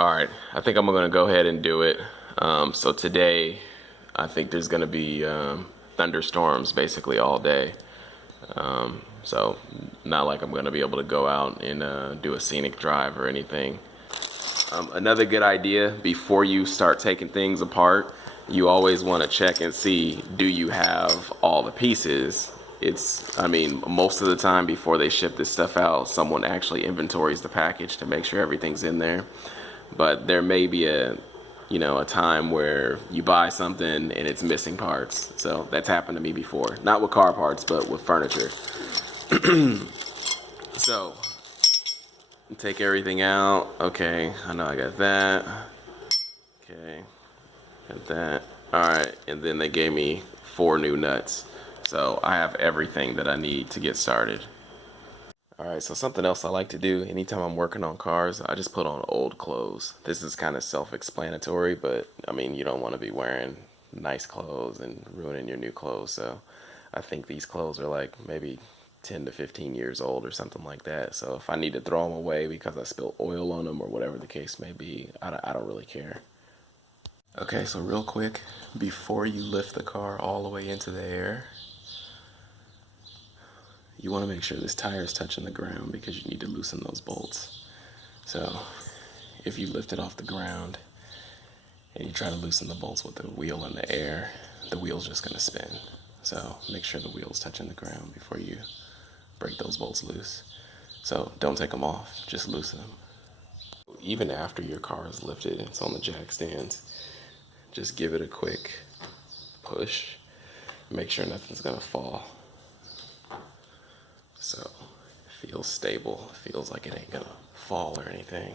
Alright, I think I'm gonna go ahead and do it. So today, I think there's gonna be thunderstorms basically all day. So not like I'm gonna be able to go out and do a scenic drive or anything. Another good idea before you start taking things apart, you always want to check and see, do you have all the pieces? I mean, most of the time before they ship this stuff out, someone actually inventories the package to make sure everything's in there. But there may be a time where you buy something and it's missing parts. So that's happened to me before. Not with car parts, but with furniture. So take everything out. Okay, I know I got that. Okay, got that. Alright, and then they gave me 4 new nuts. So I have everything that I need to get started. Alright, so something else I like to do anytime I'm working on cars, I just put on old clothes. This is kind of self-explanatory, but I mean, you don't want to be wearing nice clothes and ruining your new clothes. So I think these clothes are like maybe 10 to 15 years old or something like that. So if I need to throw them away because I spilled oil on them or whatever the case may be, I don't really care. Okay, so real quick, before you lift the car all the way into the air, you want to make sure this tire is touching the ground because you need to loosen those bolts. So if you lift it off the ground and you try to loosen the bolts with the wheel in the air, the wheel's just going to spin. So make sure the wheel's touching the ground before you break those bolts loose. So don't take them off, just loosen them. Even after your car is lifted, it's on the jack stands, just give it a quick push. Make sure nothing's going to fall. So it feels stable. It feels like it ain't gonna fall or anything.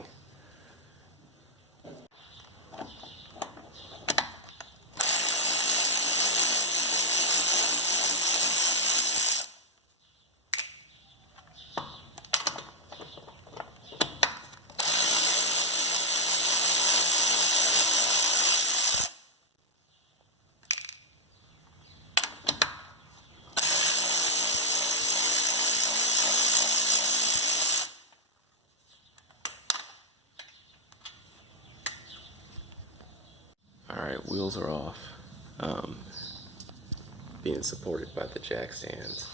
Alright, wheels are off. Being supported by the jack stands.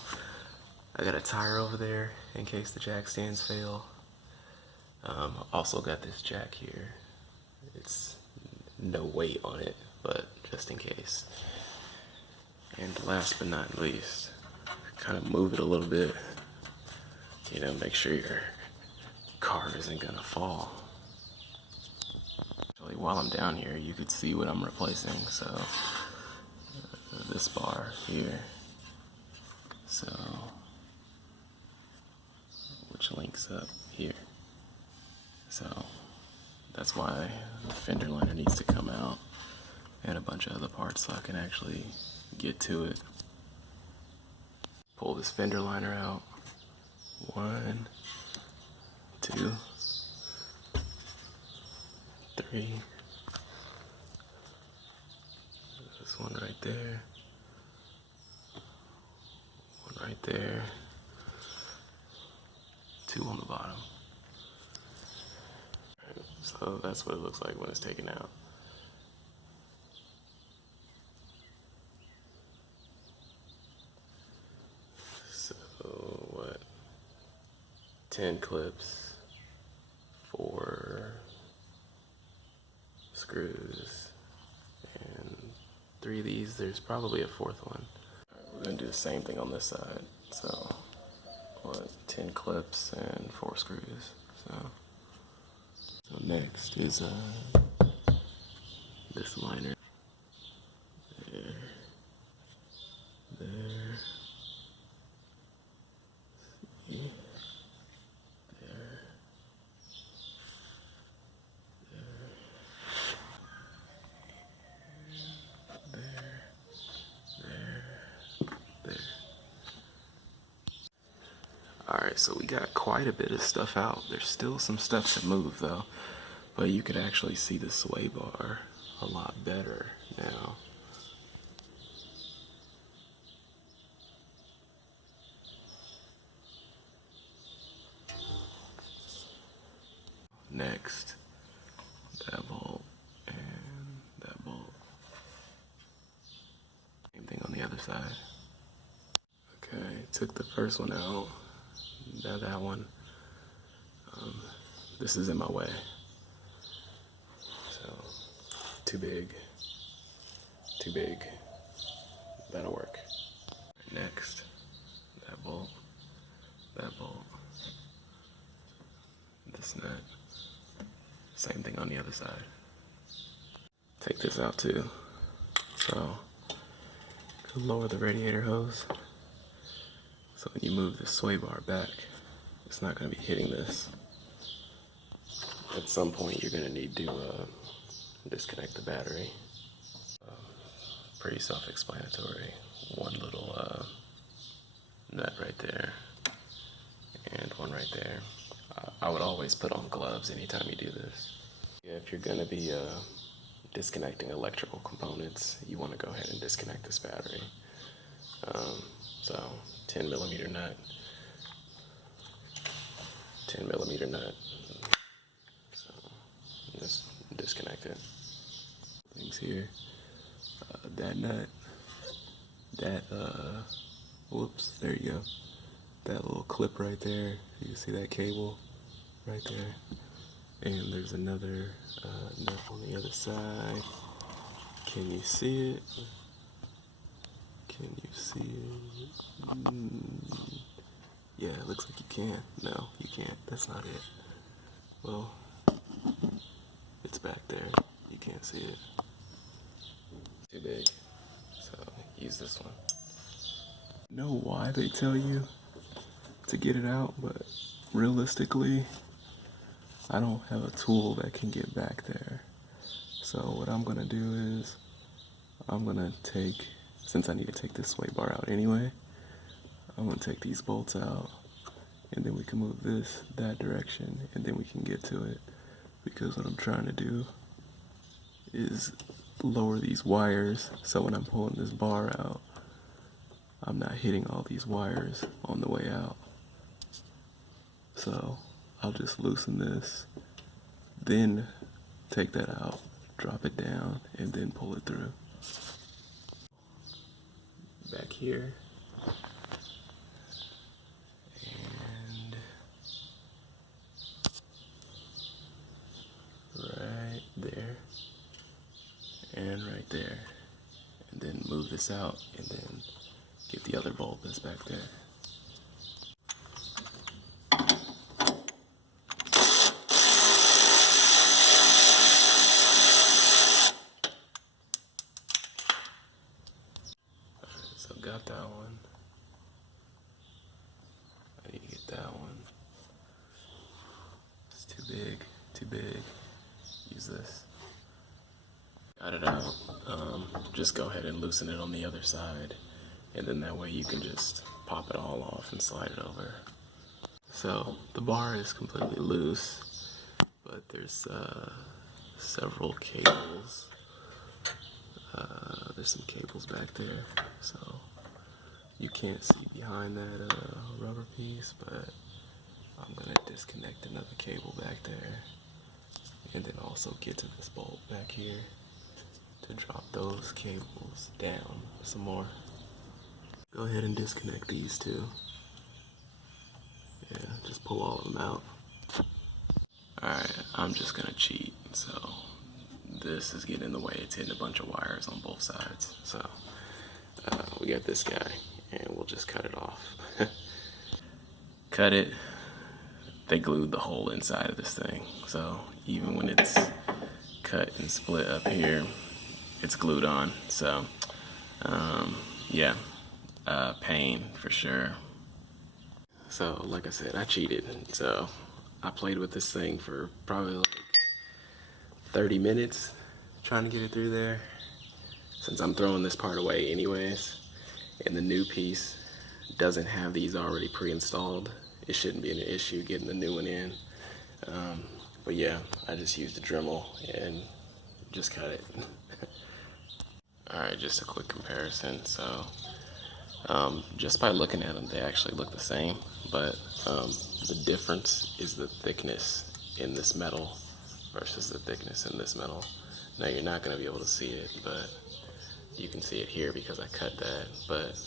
I got a tire over there in case the jack stands fail. Also got this jack here. It's no weight on it, but just in case. And last but not least, kind of move it a little bit. Make sure your car isn't gonna fall. Actually, while I'm down here, you could see what I'm replacing. So this bar here, so which links up here. So that's why the fender liner needs to come out and a bunch of other parts so I can actually get to it. Pull this fender liner out. 1, 2, 3. This one right there. One right there. 2 on the bottom. So that's what it looks like when it's taken out. So what? 10 clips, 4 screws, and 3 of these. There's probably a 4th one. Alright, we're gonna do the same thing on this side. So 10 clips and 4 screws. So next is this liner. There. See? There. There. Alright, so we got quite a bit of stuff out. There's still some stuff to move though, but you could actually see the sway bar a lot better now. Next side. Okay, took the first one out. Now that one, this is in my way. So, too big. That'll work. Next, that bolt, this nut. Same thing on the other side. Take this out too. So, lower the radiator hose. So when you move the sway bar back, it's not going to be hitting this. At some point, you're going to need to disconnect the battery. Pretty self-explanatory. One little nut right there, and one right there. I would always put on gloves anytime you do this. Yeah, if you're going to be disconnecting electrical components, you want to go ahead and disconnect this battery. So 10mm nut, 10mm nut. So just disconnect it. Things here. That nut. That whoops. There you go. That little clip right there. You can see that cable right there. And there's another nut on the other side. Can you see it? Can you see it? Yeah, it looks like you can. No, you can't. That's not it. Well, it's back there. You can't see it. Too big. So use this one. Know why they tell you to get it out, but realistically, I don't have a tool that can get back there. So what I'm gonna do is, I'm gonna take, since I need to take this sway bar out anyway, I'm gonna take these bolts out, and then we can move this that direction, and then we can get to it. Because what I'm trying to do is lower these wires, so when I'm pulling this bar out, I'm not hitting all these wires on the way out. So I'll just loosen this, then take that out, drop it down, and then pull it through. Back here. And right there. And right there. And then move this out, and then get the other bolt that's back there. So got that one. I need to get that one. It's too big. Use this. Got it out. Just go ahead and loosen it on the other side, and then that way you can just pop it all off and slide it over. So the bar is completely loose, but there's several cables. There's some cables back there, so you can't see behind that rubber piece, but I'm gonna disconnect another cable back there, and then also get to this bolt back here to drop those cables down some more. Go ahead and disconnect these two. Yeah, just pull all of them out. Alright, I'm just gonna cheat, so this is getting in the way. It's hitting a bunch of wires on both sides. So we got this guy, and we'll just cut it off. Cut it. They glued the whole inside of this thing, so even when it's cut and split up here, it's glued on. So yeah, pain for sure. So like I said, I cheated. So I played with this thing for probably like 30 minutes trying to get it through there. Since I'm throwing this part away anyways, and the new piece doesn't have these already pre-installed, it shouldn't be an issue getting the new one in. But yeah, I just used a Dremel and just cut it. Alright, just a quick comparison. So just by looking at them, they actually look the same, but the difference is the thickness in this metal versus the thickness in this metal. Now you're not going to be able to see it, but You can see it here because I cut that, but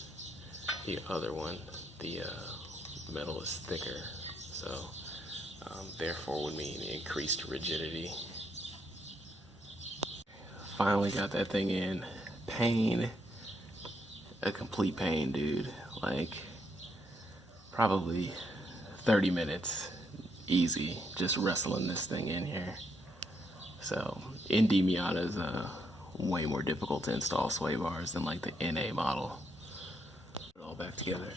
the other one, the metal is thicker, so therefore would mean increased rigidity. Finally got that thing in. Pain, a complete pain, dude. Like probably 30 minutes easy just wrestling this thing in here. So ND Miata is way more difficult to install sway bars than like the NA model. Put it all back together.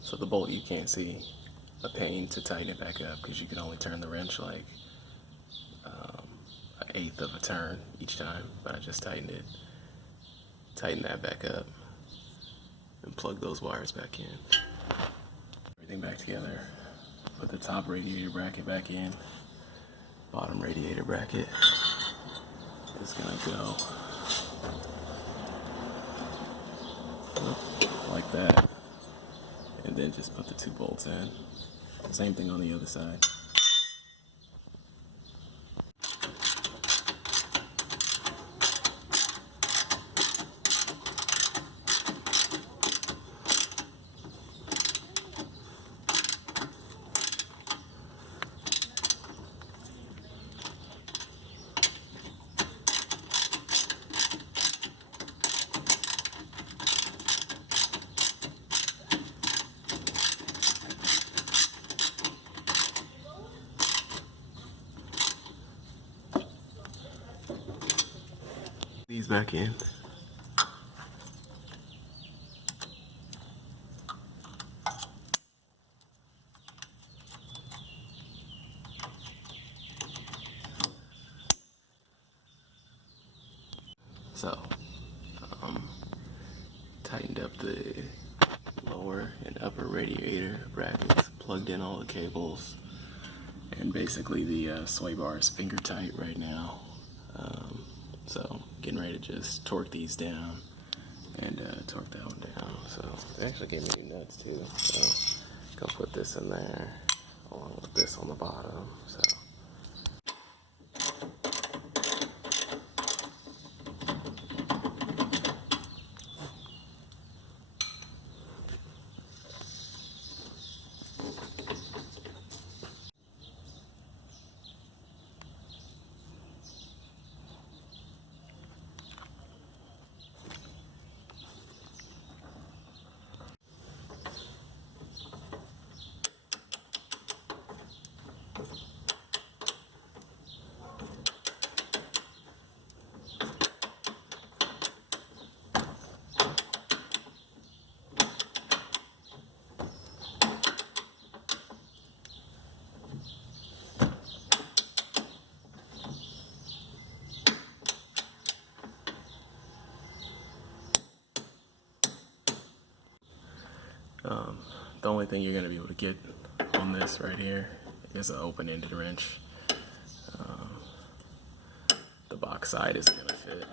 So the bolt you can't see, a pain to tighten it back up because you can only turn the wrench like an eighth of a turn each time. But I just tightened that back up and plug those wires back in. Everything back together. Put the top radiator bracket back in. Bottom radiator bracket is gonna go like that, and then just put the 2 bolts in. Same thing on the other side. These back in. So, tightened up the lower and upper radiator brackets, plugged in all the cables, and basically the sway bar is finger tight right now. So getting ready to just torque these down and torque that one down. So they actually gave me new nuts too. So go put this in there along with this on the bottom. So. The only thing you're going to be able to get on this right here is an open-ended wrench. The box side isn't going to fit.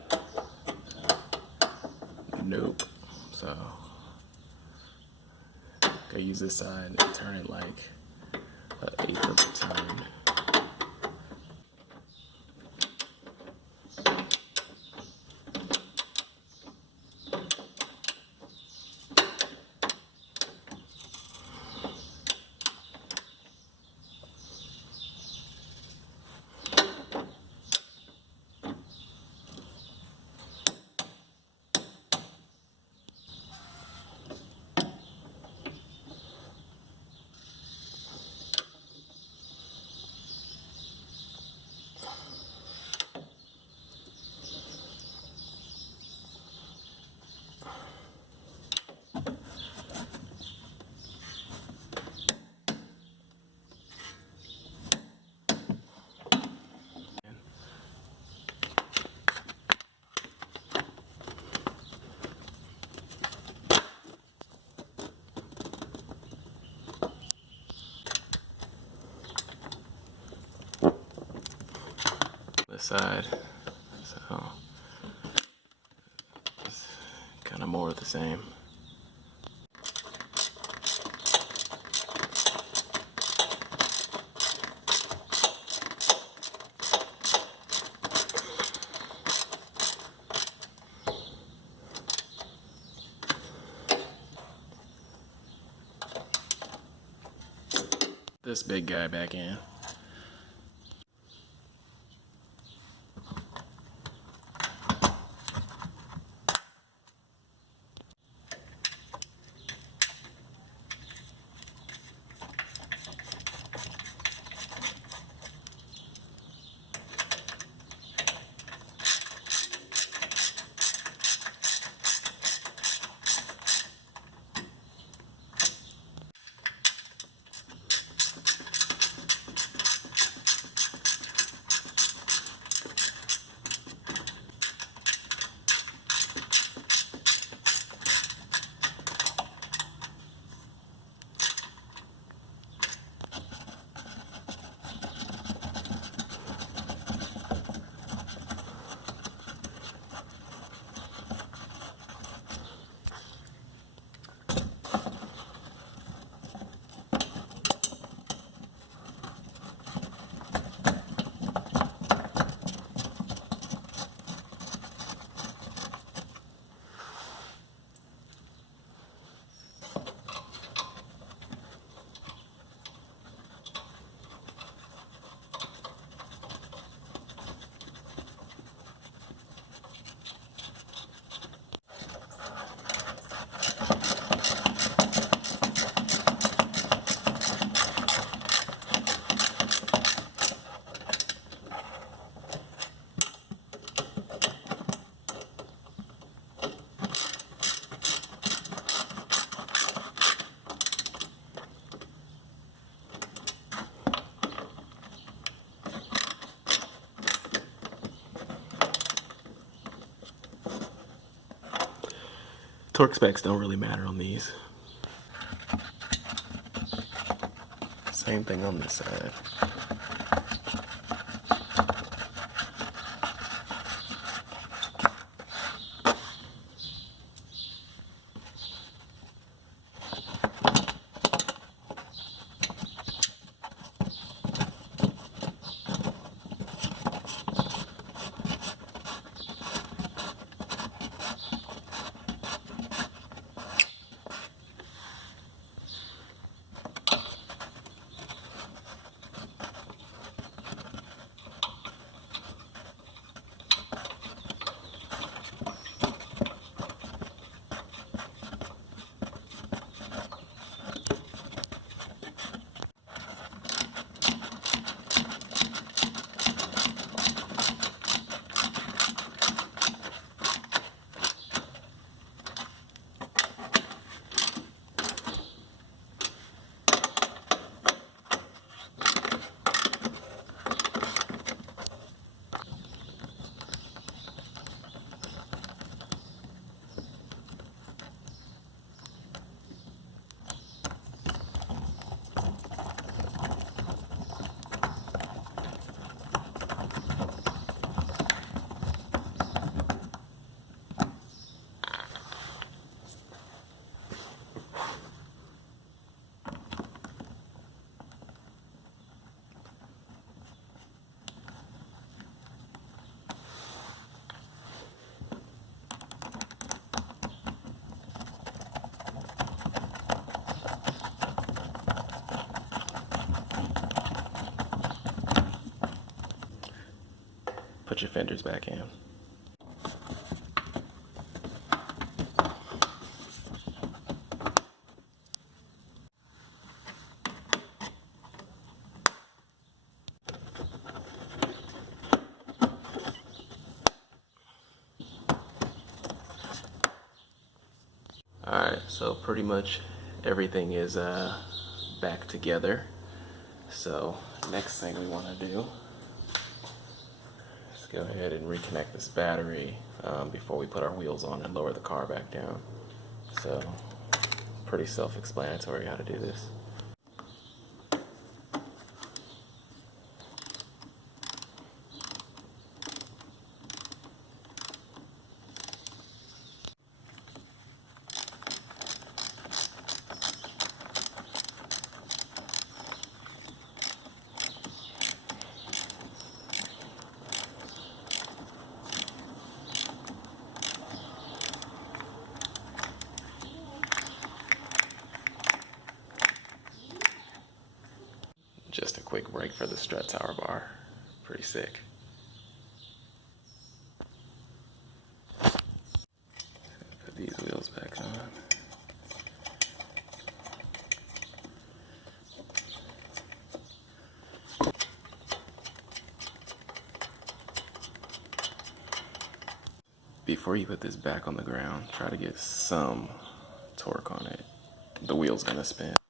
Nope. So, I use this side and turn it like an eighth of a turn. This side, so it's kind of more of the same. this big guy back in. Torque specs don't really matter on these. Same thing on this side. Put your fenders back in. Alright, so pretty much everything is back together. So next thing we want to do is go ahead and reconnect this battery before we put our wheels on and lower the car back down. So pretty self-explanatory how to do this. quick brake for the strut tower bar. Pretty sick. Put these wheels back on. Before you put this back on the ground, try to get some torque on it. The wheel's gonna spin.